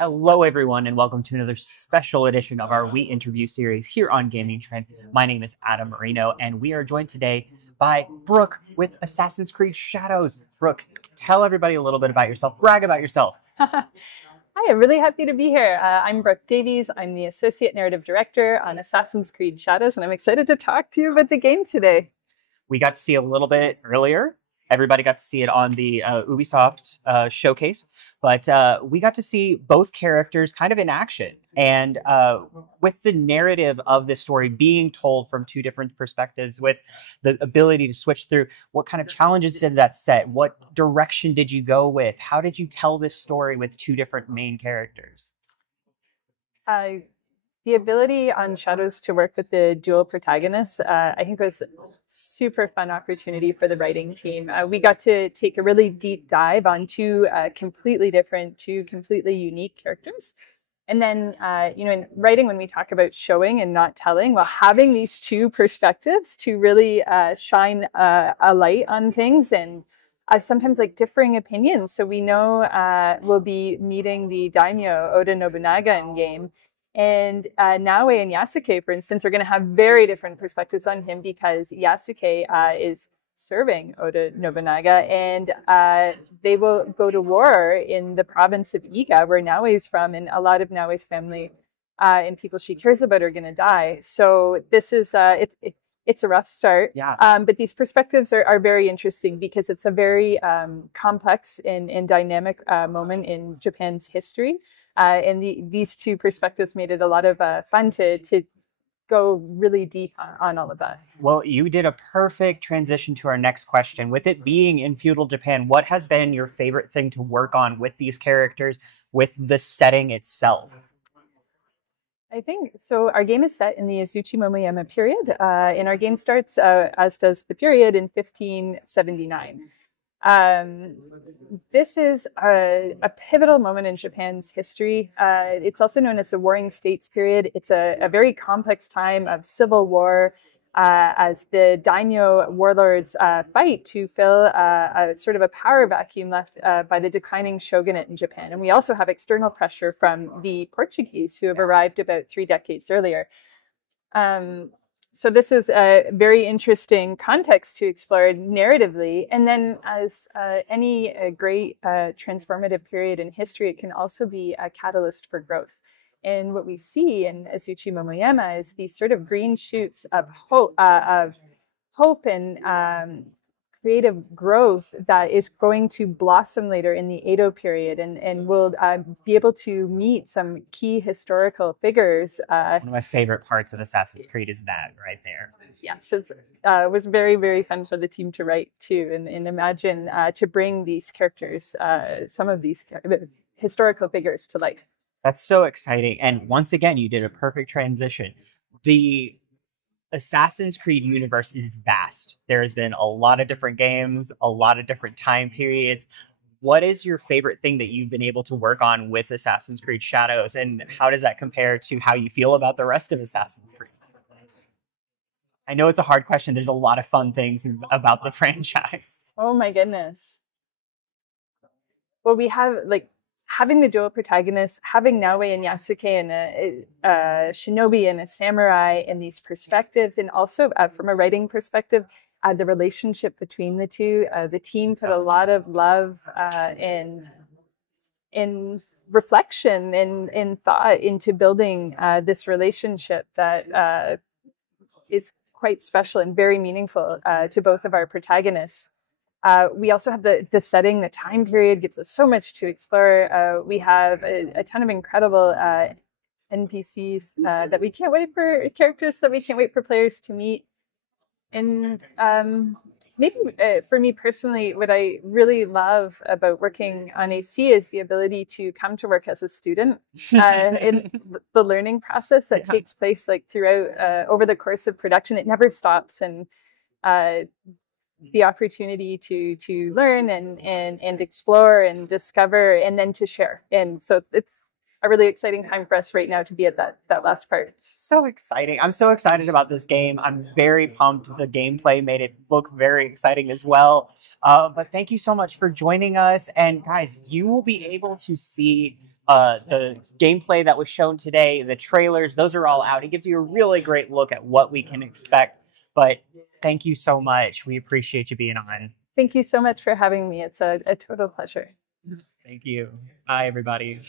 Hello, everyone, and welcome to another special edition of our We Interview series here on Gamingtrend. My name is Adam Marino, and we are joined today by Brooke with Assassin's Creed Shadows. Brooke, tell everybody a little bit about yourself. Brag about yourself. Hi, I'm really happy to be here. I'm Brooke Davies. I'm the Associate Narrative Director on Assassin's Creed Shadows, and I'm excited to talk to you about the game today. We got to see a little bit earlier. Everybody got to see it on the Ubisoft showcase, but we got to see both characters kind of in action. And with the narrative of this story being told from two different perspectives, with the ability to switch through, what kind of challenges did that set? What direction did you go with? How did you tell this story with two different main characters? The ability on Shadows to work with the dual protagonists, I think was a super fun opportunity for the writing team. We got to take a really deep dive on two completely different, two completely unique characters. And then, in writing, when we talk about showing and not telling, well, having these two perspectives to really shine a light on things and sometimes like differing opinions. So we know we'll be meeting the daimyo Oda Nobunaga in game. And Naoe and Yasuke, for instance, are going to have very different perspectives on him because Yasuke is serving Oda Nobunaga, and they will go to war in the province of Iga, where Naoe is from, and a lot of Naoe's family and people she cares about are going to die. So this is it's a rough start, Yeah. But these perspectives are very interesting because it's a very complex and dynamic moment in Japan's history. And these two perspectives made it a lot of fun to go really deep on all of that. Well, you did a perfect transition to our next question. With it being in feudal Japan, what has been your favorite thing to work on with these characters, with the setting itself? I think so. Our game is set in the Azuchi Momoyama period, and our game starts, as does the period, in 1579. This is a pivotal moment in Japan's history. It's also known as the Warring States period. It's a very complex time of civil war as the daimyo warlords fight to fill a sort of a power vacuum left by the declining shogunate in Japan. And we also have external pressure from the Portuguese who have arrived about 3 decades earlier. So this is a very interesting context to explore narratively. And then as any great transformative period in history, it can also be a catalyst for growth. And what we see in Azuchi Momoyama is these sort of green shoots of hope and creative growth that is going to blossom later in the Edo period, and we'll be able to meet some key historical figures. One of my favorite parts of Assassin's Creed is that right there. Yes, it was very, very fun for the team to write too, and imagine to bring these characters, some of these historical figures to life. That's so exciting. And once again, you did a perfect transition. The Assassin's Creed universe is vast. There has been a lot of different games, a lot of different time periods. What is your favorite thing that you've been able to work on with Assassin's Creed Shadows, and how does that compare to how you feel about the rest of Assassin's Creed? I know it's a hard question. There's a lot of fun things about the franchise. Oh my goodness. Well, we have having the dual protagonists, having Naoe and Yasuke and a shinobi and a samurai, and these perspectives, and also from a writing perspective, the relationship between the two. The team put a lot of love and reflection and thought into building this relationship that is quite special and very meaningful to both of our protagonists. We also have the setting, the time period gives us so much to explore. We have a ton of incredible NPCs that we can't wait for, characters that we can't wait for players to meet. And maybe for me personally, what I really love about working on AC is the ability to come to work as a student in the learning process that takes place throughout over the course of production. It never stops, and the opportunity to learn and explore and discover and then to share. And so a really exciting time for us right now to be at that last part. So exciting. I'm so excited about this game. I'm very pumped. The gameplay made it look very exciting as well. But thank you so much for joining us. And guys, you will be able to see the gameplay that was shown today, the trailers, those are all out. It gives you a really great look at what we can expect. But thank you so much. We appreciate you being on. Thank you so much for having me. It's a total pleasure. Thank you. Bye, everybody.